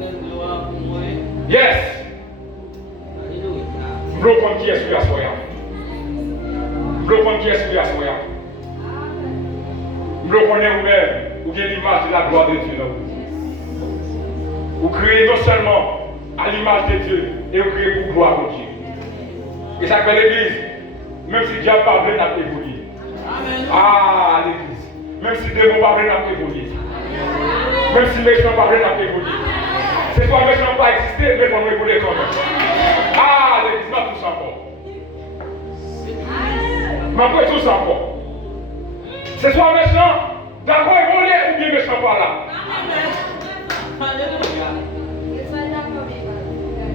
Avec gloire pour moi. Yes. Alléluia. Je veux prendre qui est celui à soi. Je veux prendre qui est celui à soi. Je veux connaître vous-même, ou bien l'image de la gloire de Dieu. Vous créez non seulement à l'image de Dieu, et vous créez pour gloire de Dieu. Et ça fait l'église, même si Dieu n'a pas voulu, n'a pas évolué. Amen. Ah, l'église. Même si Dieu n'a pas voulu, n'a pas évolué. Même si méchant n'a pas voulu, n'a pas évolué. C'est pas méchant n'a pas existé, mais on évoluer quand même. Ah, l'église m'a tout ça encore. M'a pris tout ça encore. C'est soit méchant, d'accord évoluer ou bien méchant par là. Amen. Alléluia.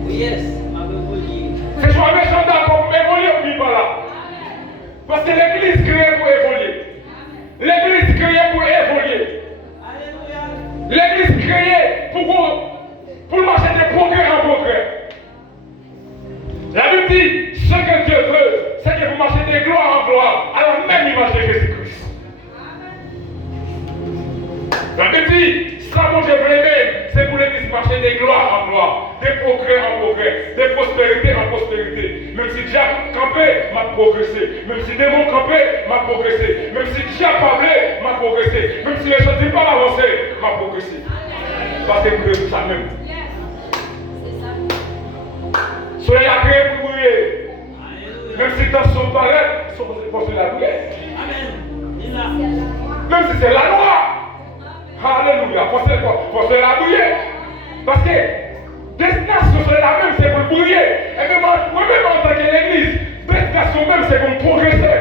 Yes. C'est soit méchant d'accord évoluer ou bien par là. Parce que l'église créée pour évoluer. L'église créée pour évoluer. Alléluia. L'église créée pour marcher de progrès en progrès. La Bible dit, ce que Dieu veut, c'est que vous marchez de gloire en gloire à la même image de Jésus-Christ. La Bible dit, ça mon Dieu veut même, c'est pour l'église marcher de gloire en gloire, de progrès en progrès, de prospérité en prospérité. Même si Dieu a campé, m'a progressé. Même si démon campé, m'a progressé. Même si Dieu a parlé, m'a progressé. Même si les choses ne sont pas avancées, m'a progressé. Parce que vous créez tout ça même. Soleil a créé pour briller. Même si dans son palais, son soleil a brillé. Amen. Même si c'est la loi. Alléluia. Faut soleil a brillé. Parce que destination soleil la même, c'est pour briller. Et même moi-même en tant que l'église, destination même, c'est pour progresser.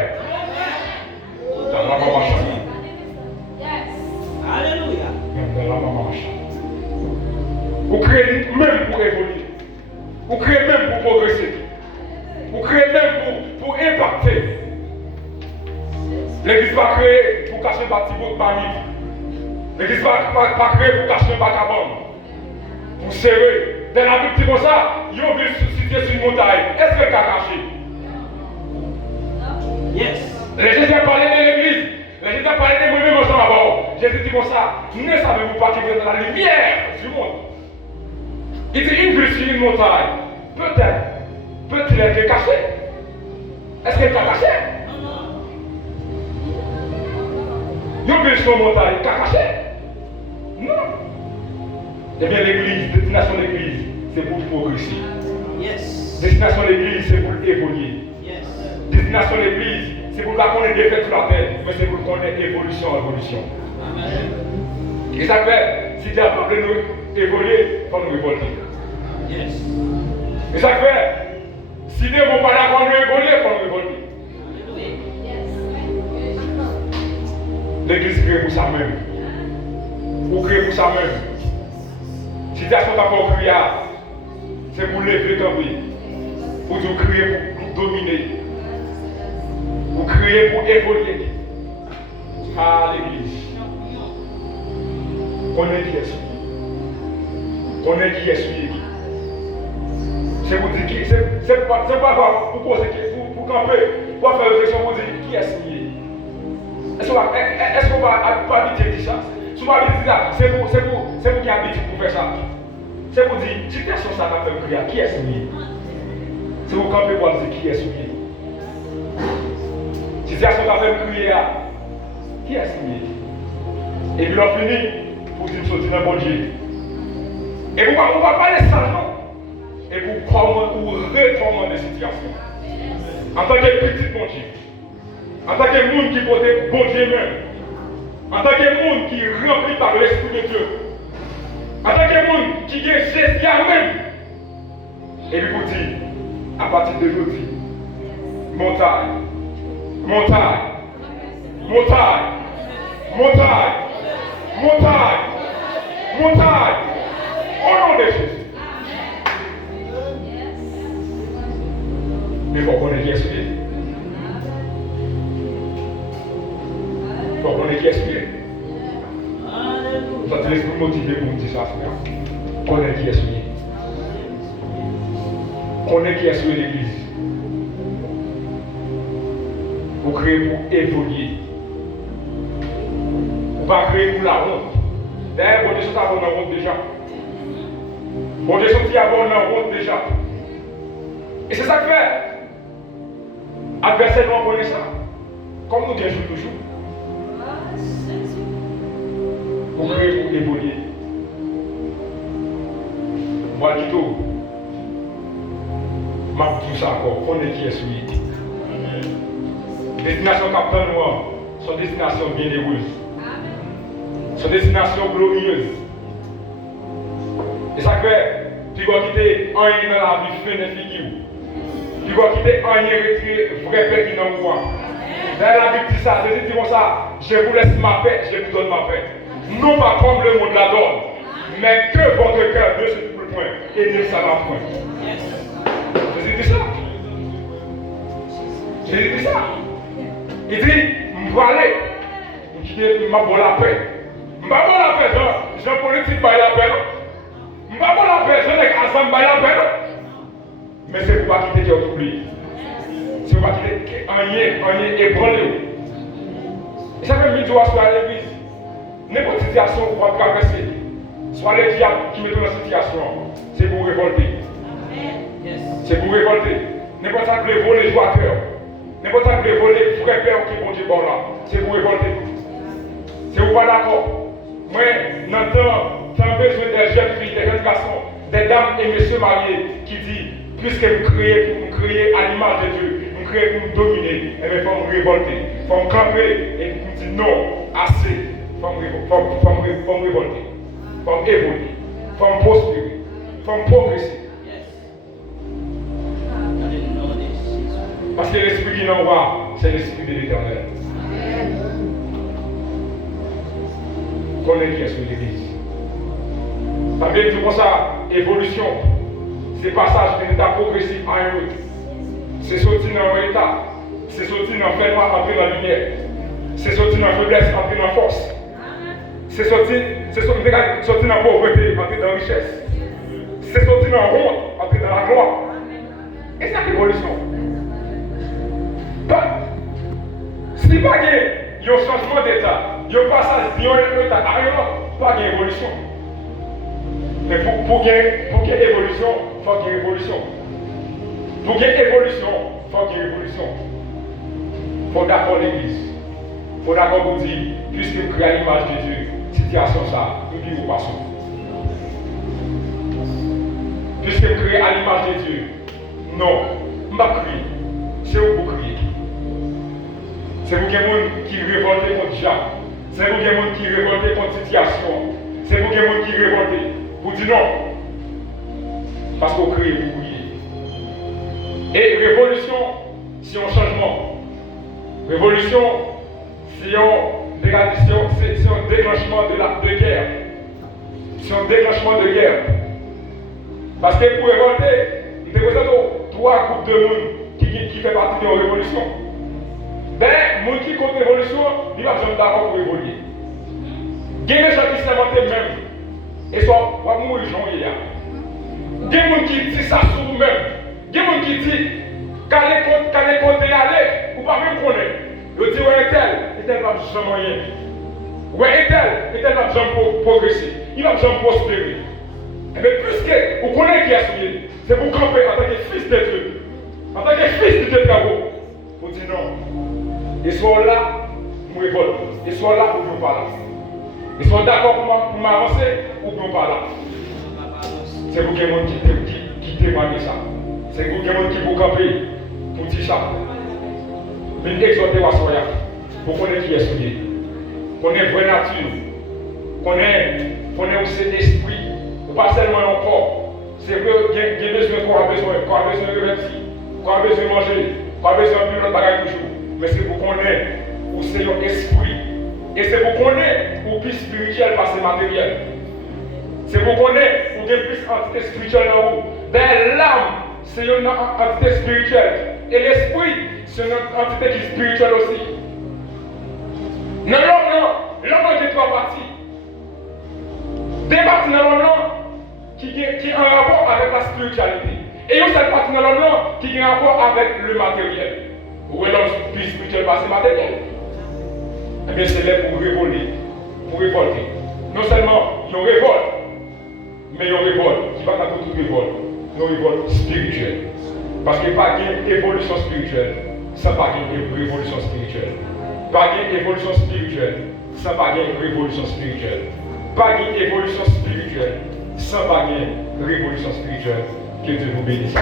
Dans la maman chante. Alléluia. Dans la maman chante. Vous créez même pour évoluer. Vous créez même pour progresser. Vous créez même pour impacter. L'église va créer pour cacher un bâtiment parmi. L'église va créer pour cacher un vagabond. Pour serrer. Dans la Bible, comme ça, ils ont vu situer sur une montagne. Est-ce que tu as caché? Yes. Jésus a parlé de l'église. Jésus a parlé de moi-même ensemble avant. Jésus dit comme ça, ne savez-vous pas que vous êtes dans la lumière du monde? Il dit une ville sur une montagne. Peut-il être caché? Est-ce qu'elle t'a caché? Une ville sur une montagne, t'a caché? Non. Eh bien l'église, destination de l'église, c'est pour progresser. Yes. Destination de l'église, c'est pour évoluer. Yes. Destination de l'église, c'est pour pas qu'on ait des faits sur la terre, mais c'est pour qu'on ait évolution. Amen. Et ça fait, si Dieu a parlé de nous évoluer, il faut nous évoluer. Yes. Et ça fait, si Dieu ne veut pas d'accord nous évoluer, il faut nous évoluer. L'église crée pour ça même. Vous créez pour ça même. Situation d'abord créée, c'est pour lever camper. Pour nous créer pour dominer. Pour créer pour évoluer. À l'église. On est qui est suivi. On est qui est suivi. C'est pour dire qui. C'est pas pour poser pour camper. Pour faire réflexion pour dire qui est signé. Est-ce qu'on va pas dire ça? Si on va dire ça, c'est pour qui habite pour faire ça. C'est pour dire, situation ça t'a fait prier, qui est signé? C'est pour camper pour dire qui est signé. Situation t'a fait prier, qui est signé? Et puis on finit pour dire sortir dans bon Dieu. Et on va parler ça, non? Et pour retourner des situations. En tant que petit bon Dieu. En tant que monde qui porte bon Dieu même. En tant que monde qui est rempli par l'Esprit de Dieu. En tant que monde qui est Jésus même. Et puis vous dire, à partir de aujourd'hui, montagne, montagne, montagne, montagne, montagne, montagne, au nom de Jésus. Mais il faut qu'on ait qui est suivi. Il faut qu'on ait qui est suivi. Ça te laisse nous motiver pour nous dire ça, Seigneur. Qu'on ait qui est suivi. Qu'on ait qui est suivi l'église. Pour créer, pour évoluer. Pour pas créer pour la honte. D'ailleurs, bon Dieu, ça va la honte déjà. Bon Dieu, ça va la honte déjà. Et c'est ça que fait. Adversaire nous connaît ça. Comme nous disons toujours. Pour créer, pour évoluer. Moi, du tout. Ma tout ça encore. On est qui est suivi. Destination Captain Noir. Son destination bienheureuse. Son destination glorieuse. Et ça fait. Tu vas quitter un dans la vie fin de figure. Tu vas quitter un retirer vrai paix qui n'en voit. Dans la Bible dit ça, Jésus dit comme ça, je vous laisse ma paix, je vous donne ma paix. Non pas comme le monde la donne, mais que votre cœur ne se trouble point et ne s'en va point. Jésus dit ça. Jésus dit ça. Il dit, je vais aller, je vais la paix. Je vais la paix, je politique par la paix. Je vais la paix, je n'ai qu'à s'en la paix. Mais c'est pour pas quitter qui a oublié. C'est pour pas quitter un ébranlé. Et ça fait mille doigts sur l'église. N'importe quelle situation pour traverser. Soit les diables qui mettent dans la situation, c'est pour révolter. C'est pour révolter. N'importe quoi qui veut voler joie à cœur. N'importe quoi qui veut voler vrai père qui est bon Dieu là. C'est pour révolter. C'est pour pas d'accord. Moi, j'entends besoin des jeunes filles, des jeunes garçons, des dames et messieurs mariés qui disent. Puisque vous créez pour nous créer à l'image de Dieu, nous créez pour nous dominer, et bien il faut nous révolter, il faut nous camper et nous dire non, assez, il faut nous révolter, il faut nous évoluer, il faut nous prospérer, il faut nous progresser. Parce que l'esprit qui nous voit, c'est l'esprit de l'Éternel. Connais qui est sur l'église. Ça veut dire comme ça, évolution. C'est passage d'un état progressif à un autre. C'est sortir dans un état. C'est sortir dans le fait noir, entrer dans la lumière. C'est sortir dans la faiblesse, entrer dans la force. C'est sortir dans la pauvreté, entrer dans la richesse. C'est sortir dans la honte, entrer dans la gloire. Et c'est l'évolution. Si pas qu'il y a un changement d'état, il y a un passage d'un état à un autre, pas qu'il y ait évolution. Mais pour qu'il y ait évolution, il faut qu'il y ait évolution. Pour qu'il y ait évolution, il faut qu'il y ait évolution. Il faut d'accord l'église. Il faut d'accord vous dire, puisque vous créez l'image de Dieu, situation ça, nous vivons pas ça. Puisque vous créez à l'image de Dieu, non, je ne vais pas crier. C'est vous pour crier. C'est vous qui révoltez contre Dieu. C'est vous qui révoltez contre situation. C'est vous qui révoltez. Vous dites non. Parce qu'on crée pour prier. Et révolution, c'est un changement. Révolution, c'est un c'est un déclenchement de guerre. C'est un déclenchement de guerre. Parce que pour révolter, il te présente trois groupes de monde qui fait partie de la révolution. Ben, les gens qui contre la révolution, ils ne sont pas d'accord pour évoluer. Il y a des gens qui s'inventent même. Et soit, on va mourir hier. Il y a des gens qui disent ça sur nous-mêmes. Il y a des gens qui disent, quand les côtés aller, ou pas même connaître. Ils disent, ouais, tel va jamais rien. Ouais, tel va jamais progresser. Il va jamais prospérer. Mais puisque vous connaissez qui a souillé, c'est pour camper en tant que fils de Dieu. En tant que fils de Dieu, vous dites non. Ils sont là pour révolter. Ils sont là pour nous parler. Ils sont d'accord pour m'avancer ou pour nous parler. C'est vous qui témoignez ça. C'est vous qui vous campez pour dire ça. Mais exhortez à soya pour connaître qui est souillé. Connaître vraie nature. Connaître aussi l'esprit. Pas seulement un corps. C'est vrai qu'il y a besoin de quoi, qu'on a besoin de revêtir, qu'on a besoin de manger, qu'on a besoin de plus de bagages toujours. Mais c'est pour qu'on ait, ou c'est un esprit. Et c'est pour qu'on ait, ou plus spirituel par ces matériels. C'est pour qu'on ait, ou bien plus entité spirituelle en haut. Ben, l'âme, c'est une entité spirituelle. Et l'esprit, c'est une entité qui est spirituelle aussi. Non, l'homme a trois parties. Des parties dans l'homme qui a un rapport avec la spiritualité. Et il y a cette partie dans l'homme qui a un rapport avec le matériel. Où est l'homme spirituel par ce matériel? Eh bien, c'est là pour révolter. Non seulement il y a une révolte, mais il y a une révolte qui va dans toute révolte. Une révolte spirituelle. Parce qu'il n'y a pas d'évolution spirituelle sans pas de révolution spirituelle. Pas d'évolution spirituelle sans pas de révolution spirituelle. Pas d'évolution spirituelle sans pas de révolution spirituelle. Que Dieu vous bénisse.